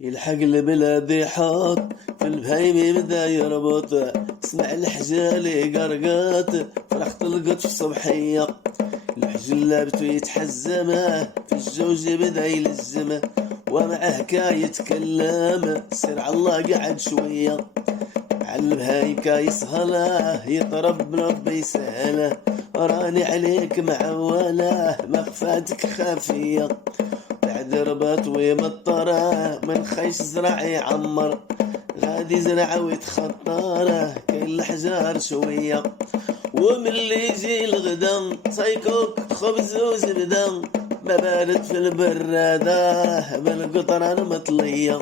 يلحق البلاد يحط في البهيم بدا يربط، اسمع الحجالي قرقات فرح تلقط في صبحية. الحجل لابتو يتحزمه في الجوج بدا يلزمه، ومعه كاي يتكلم سير الله قعد شوية. عالبهايم كاي يسهله يطرب ربي يسهله، راني عليك معوله مخفاتك خافية. بعد ربط ومطره من خيش زرع يعمر، غادي زرع ويتخطره كاين الحجار شوية. ومن اللي يجي الغدا صيكوك خبز وزبدة، ما بارد في البرادة بالقطران مطلية.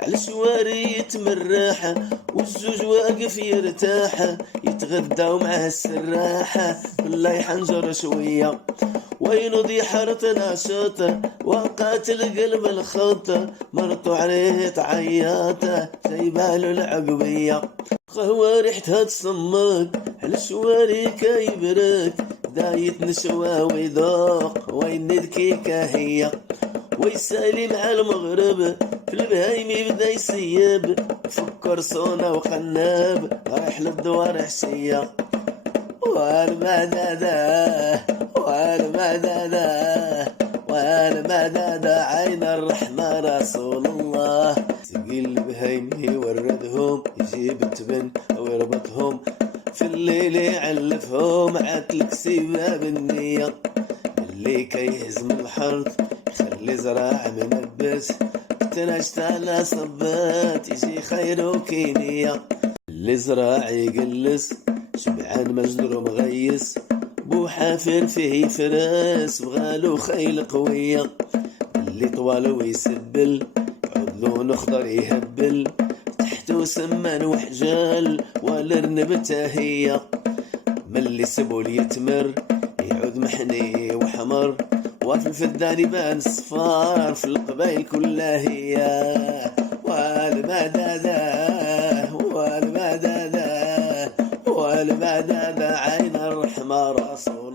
على الشواري يتمرح والزوج واقف يرتاح، يتغداو معه السراحة كله يحنجر شوية. وينو ذي حرت ناشطة وقاتل قلب الخطة، مرتو عليه تعياته جايباله العقبية. قهوة ريحتها تصمك على الشواري كيبرك، دايت نشوى ويذوق وين الكيكة هي. ويسالي مع المغرب في البهايم يبدا يسيب، فكر صونة وقناب رايح للدوار حسية. والمدادة والمدادة والمدادة عين الرحمة رسول الله. سقي البهيم يوردهم يجيب تبن او يربطهم في الليل يعلفهم عتلك سيبه بالنية. اللي كيهزم الحرث يخلي زراع منبس، تنشت على صبات يجي خير وكينية. اللي زراع يقلس شبعان مجدر مغيس، بو حافر فيه فرس بغالو خيل قوية. اللي طوال ويسبل عضلون اخضر يهبل، تحتو سمان وحجال والارنب تاهية. من اللي سبول يتمر يعود محني وحمر، وفي الفدان يبان صفار في القبايل كلها هي. والمدادة والمدادة والمدادة عين الرحمة رسول